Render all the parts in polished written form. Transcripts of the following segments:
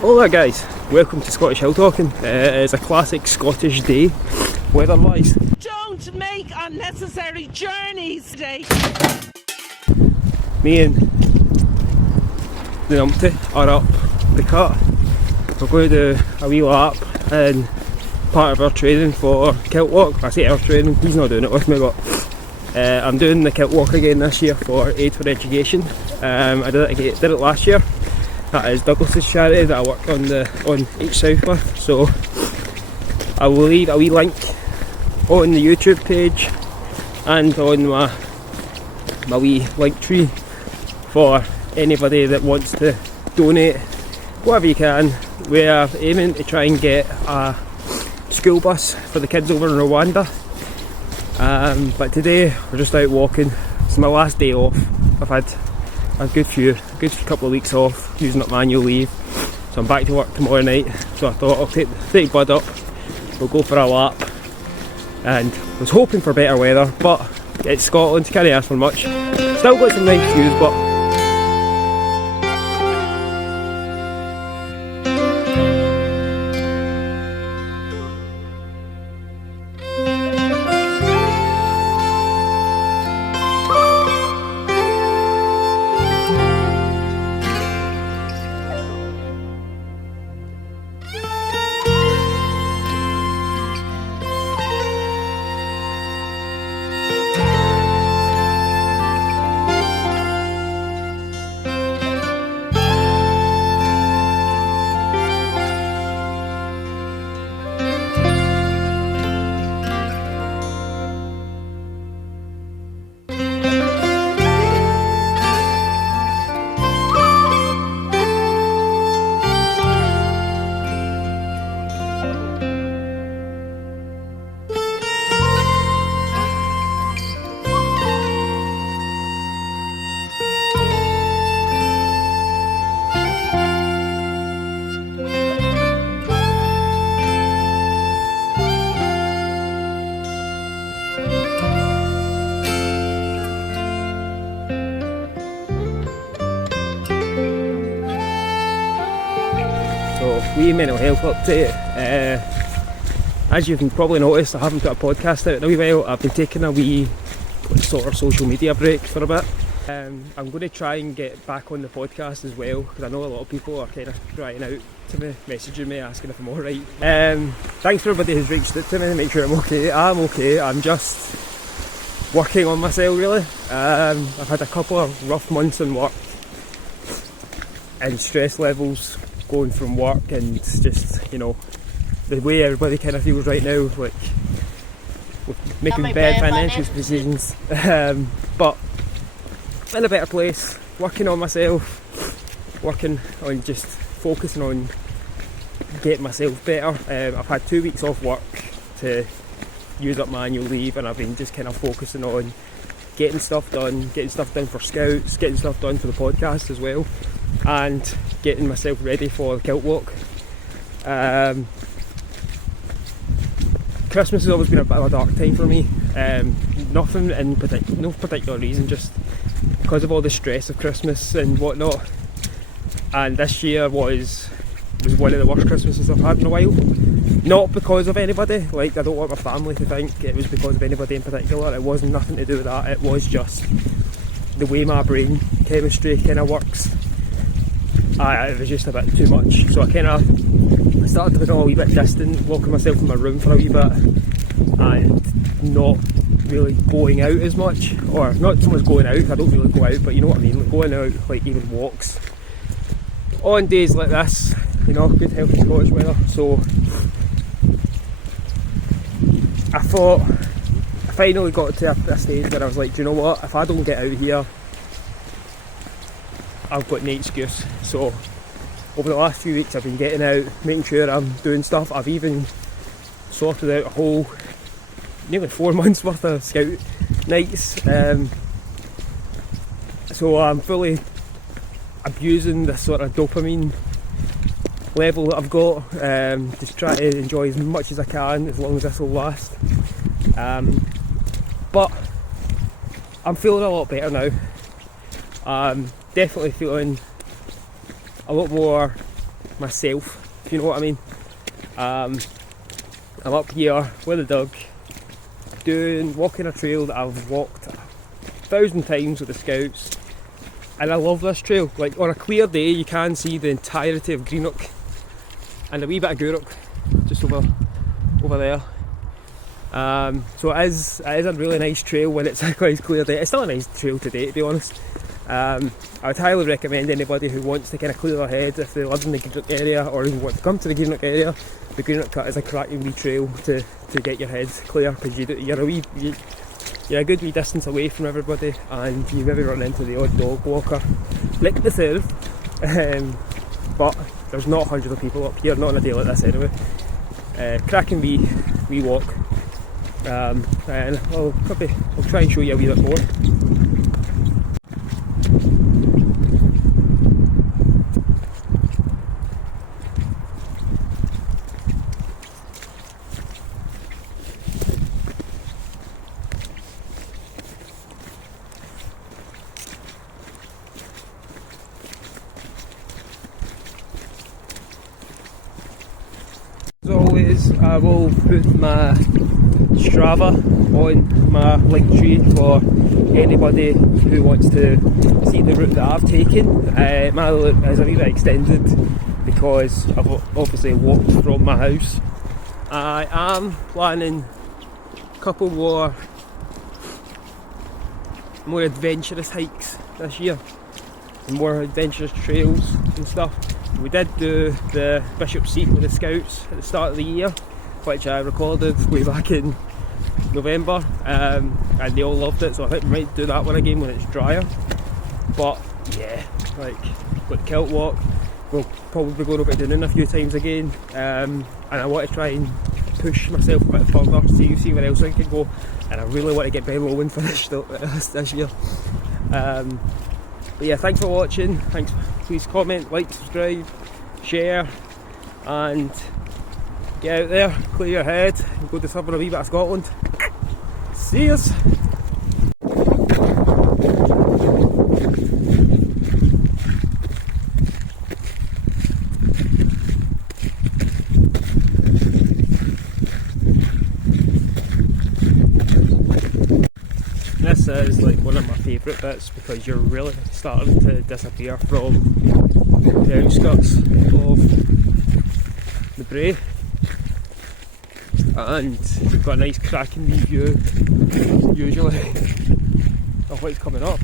Hello there guys, welcome to Scottish Hill Talking. It's a classic Scottish day, weather-wise. Don't make unnecessary journeys today. Me and the numpty are up the cut. We're going to do a wee lap and part of our training for kilt walk. I say our training, he's not doing it with me, but I'm doing the kilt walk again this year for Aid for Education. I did it last year. That is Douglas's charity that I work on each south with. So I will leave a wee link on the YouTube page and on my wee link tree for anybody that wants to donate whatever you can. We are aiming to try and get a school bus for the kids over in Rwanda. But today we're just out walking. It's my last day off. I've had a good couple of weeks off using up my annual leave, so I'm back to work tomorrow night. So I thought I'll take Bud up, we'll go for a lap, and was hoping for better weather, but it's Scotland, can't ask for much. Still got some nice views, but wee mental health update. As you can probably notice, I haven't put a podcast out in a wee while. I've been taking a wee sort of social media break for a bit. I'm going to try and get back on the podcast as well, because I know a lot of people are kind of crying out to me, messaging me, asking if I'm alright. Thanks for everybody who's reached out to me to make sure I'm okay. I'm okay, I'm just working on myself really. I've had a couple of rough months in work and stress levels going from work, and just, you know, the way everybody kind of feels right now, like with making bad financial decisions. But in a better place, working on myself, working on just focusing on getting myself better. I've had 2 weeks off work to use up my annual leave, and I've been just kind of focusing on getting stuff done for Scouts, getting stuff done for the podcast as well, and getting myself ready for the kilt walk. Christmas has always been a bit of a dark time for me. Nothing in no particular reason, just because of all the stress of Christmas and whatnot. And this year was one of the worst Christmases I've had in a while. Not because of anybody, like I don't want my family to think it was because of anybody in particular. It wasn't nothing to do with that. It was just the way my brain chemistry kind of works. It was just a bit too much, so I kind of started to become a wee bit distant, locking myself in my room for a wee bit and not really going out as much, or not so much going out. I don't really go out, but you know what I mean, like going out, like even walks on days like this, you know, good healthy Scottish weather. So I thought, I finally got to a stage where I was like, do you know what, if I don't get out here, I've got no excuse. So over the last few weeks I've been getting out, making sure I'm doing stuff. I've even sorted out a whole nearly 4 months worth of Scout nights. So I'm fully abusing this sort of dopamine level that I've got, just try to enjoy as much as I can as long as this will last. But I'm feeling a lot better now. Definitely feeling a lot more myself, if you know what I mean. I'm up here with a dog, walking a trail that I've walked 1,000 times with the Scouts, and I love this trail. Like, on a clear day you can see the entirety of Greenock and a wee bit of Greenock just over there. So it is a really nice trail when it's a quite clear day. It's still a nice trail today, to be honest. I would highly recommend anybody who wants to kind of clear their head, if they live in the Greenock area or even want to come to the Greenock area, the Greenock Cut is a cracking wee trail to get your head clear, because you're a good wee distance away from everybody, and you maybe run into the odd dog walker like myself, but there's not hundreds of people up here, not on a day like this anyway. Cracking wee walk, and I'll try and show you a wee bit more. As always, I will put my Strava on my link tree for anybody who wants to see the route that I've taken. My route is a wee bit extended because I've obviously walked from my house. I am planning a couple more adventurous hikes this year, and more adventurous trails and stuff. We did do the Bishop's Seat with the Scouts at the start of the year, which I recorded way back in November, and they all loved it, so I think we might do that one again when it's drier. But yeah, like, got the Kilt Walk, we'll probably go over to Doon a few times again, and I want to try and push myself a bit further, see where else I can go, and I really want to get Ben Lowman finished this year. But yeah, thanks for watching. Thanks. Please comment, like, subscribe, share, and get out there, clear your head, and go discover a wee bit of Scotland. See yous! This is like one of my favourite bits, because you're really starting to disappear from the outskirts of the Bray, and you've got a nice cracking wee view usually of what's coming up.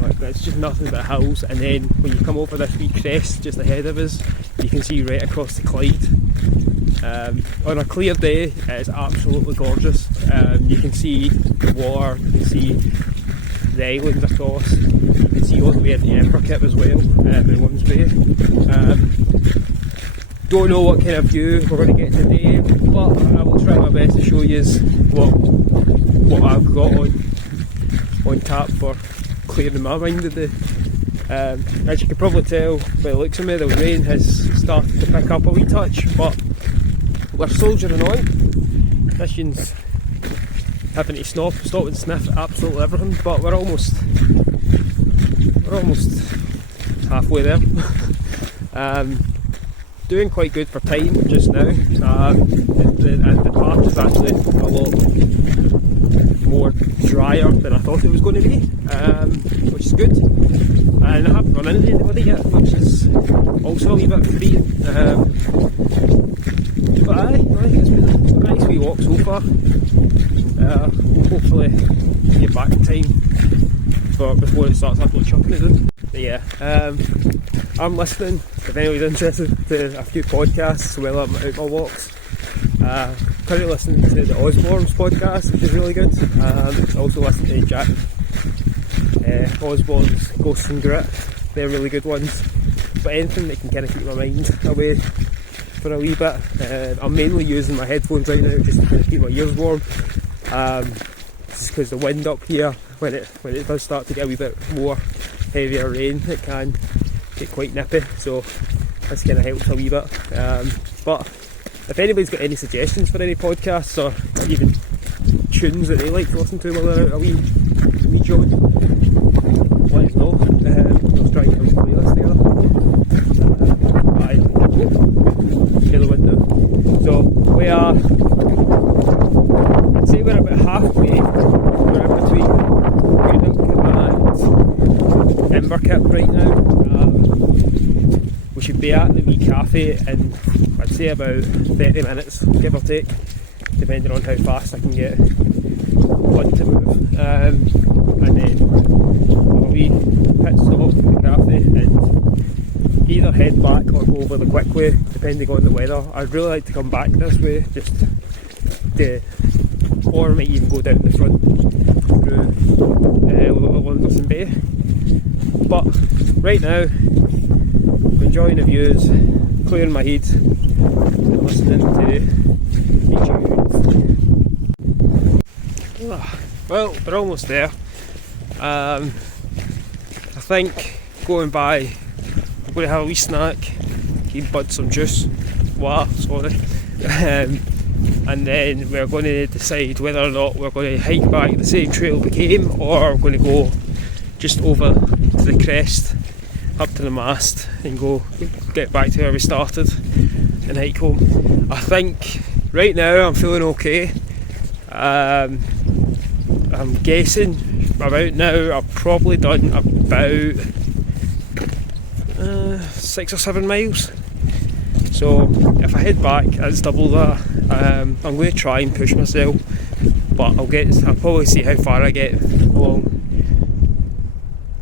Like, it's just nothing but hills, and then when you come over this wee crest just ahead of us, you can see right across the Clyde. On a clear day, it's absolutely gorgeous. You can see the water, you can see the islands across, you can see all the way into Emperkip as well, in Women's Bay. Don't know what kind of view we're going to get today, but I will try my best to show you what I've got on tap for clearing my mind of the. As you can probably tell by the looks of me, the rain has started to pick up a wee touch, but we're soldiering on. Mission's having to stop and sniff absolutely everything, but we're almost halfway there. Doing quite good for time just now, and the path is actually a lot more drier than I thought it was going to be, which is good. And I haven't run into anybody yet, which is also a wee bit freeing. But it's been a nice wee walk so far. We'll hopefully get back in time before it starts actually chucking it down. But yeah, I'm listening, if anybody's interested, to a few podcasts while I'm out my walks. Currently listening to the Osborne's podcast, which is really good. Also listening to Jack Osborne's Ghosts and Grit. They're really good ones. But anything that can kind of keep my mind away for a wee bit. I'm mainly using my headphones right now just to kind of keep my ears warm. Just because the wind up here, when it does start to get a wee bit more heavier rain, it can get quite nippy, so this kind of helps a wee bit. But if anybody's got any suggestions for any podcasts or even tunes that they like to listen to while they're out a wee jog, let us know. I'll try and put a playlist together. Kit right now. We should be at the wee cafe in, I'd say, about 30 minutes, give or take, depending on how fast I can get on to move. And then a wee pit stop at the cafe and either head back or go over the quick way, depending on the weather. I'd really like to come back this way, or I might even go down the front through Lunderson Bay. But right now, I'm enjoying the views, clearing my head, and listening to tunes. Well, we're almost there. I think going by, I'm going to have a wee snack, give Bud some juice, and then we're going to decide whether or not we're going to hike back the same trail we came, or we're going to go just over to the crest, up to the mast, and go get back to where we started and hike home. I think right now I'm feeling okay. I'm guessing about now I've probably done about 6 or 7 miles. So if I head back, that's double that. I'm going to try and push myself, but I'll probably see how far I get along.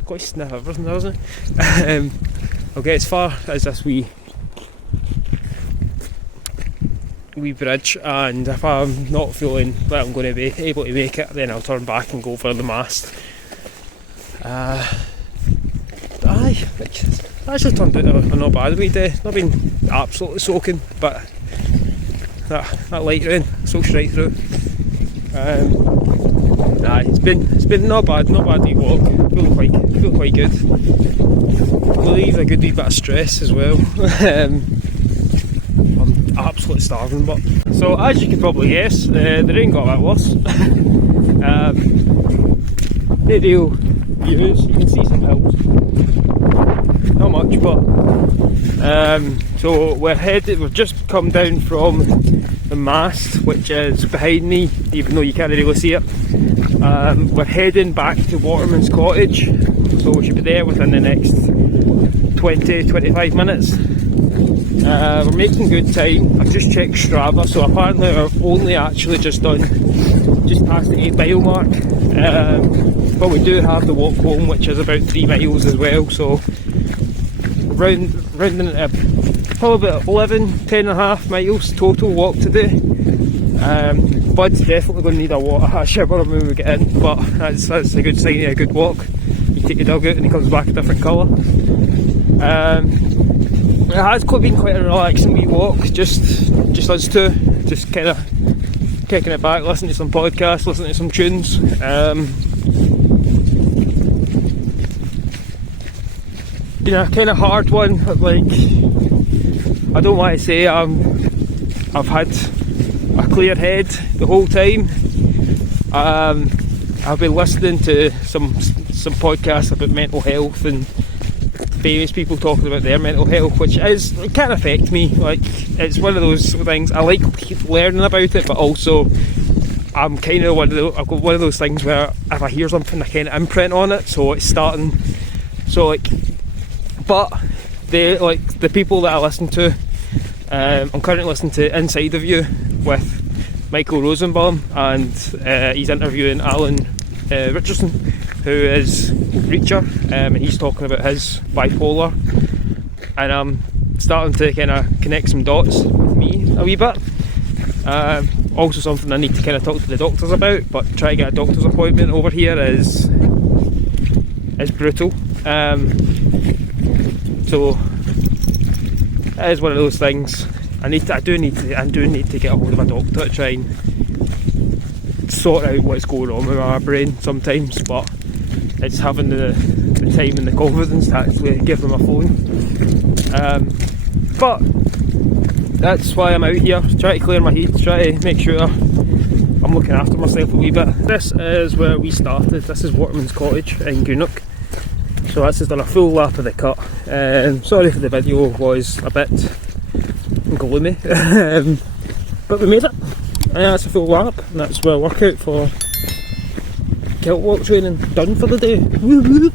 Quite sniff everything, doesn't it? I'll get as far as this wee bridge, and if I'm not feeling that I'm going to be able to make it, then I'll turn back and go for the mast. It's actually turned out a not bad wee day. Not been absolutely soaking, but that light rain soaks right through. It's been not bad wee walk. Feeling quite good. Relieved a good wee bit of stress as well. I'm absolutely starving, but so as you can probably guess, the rain got a bit worse. Ideal views, you can see some hills. Not much, but so we've just come down from the mast, which is behind me, even though you can't really see it. We're heading back to Waterman's Cottage, so we should be there within the next 20-25 minutes. We're making good time. I've just checked Strava, so apparently I've only actually just passed the 8 mile mark, but we do have the walk home, which is about 3 miles as well, so rounding it up, probably about 10.5 miles total walk to do. Bud's definitely going to need a shower when we get in, but that's a good sign of a good walk. You take your dog out and he comes back a different colour. It has been quite a relaxing wee walk, just us two, just kind of kicking it back, listening to some podcasts, listening to some tunes. Kind of hard one, like, I don't want to say I've had a clear head the whole time. I've been listening to some podcasts about mental health and various people talking about their mental health, which can affect me. Like, it's one of those things, I like learning about it, but also I'm kind of I've got one of those things where if I hear something I kind of imprint on it, so it's starting, so like, but the people that I listen to, I'm currently listening to Inside of You with Michael Rosenbaum, and he's interviewing Alan Richardson, who is Reacher, and he's talking about his bipolar, and I'm starting to kind of connect some dots with me a wee bit. Also something I need to kind of talk to the doctors about, but try to get a doctor's appointment over here is brutal. So it is one of those things. I do need to get a hold of a doctor to try and sort out what's going on with my brain sometimes, but it's having the time and the confidence to actually give them a phone. But that's why I'm out here, try to clear my head, try to make sure I'm looking after myself a wee bit. This is where we started. This is Waterman's Cottage in Greenock. So that's just done a full lap of the cut. Sorry if the video was a bit gloomy, but we made it. That's a full lap, and that's my workout for kilt walk training done for the day. Woo woo.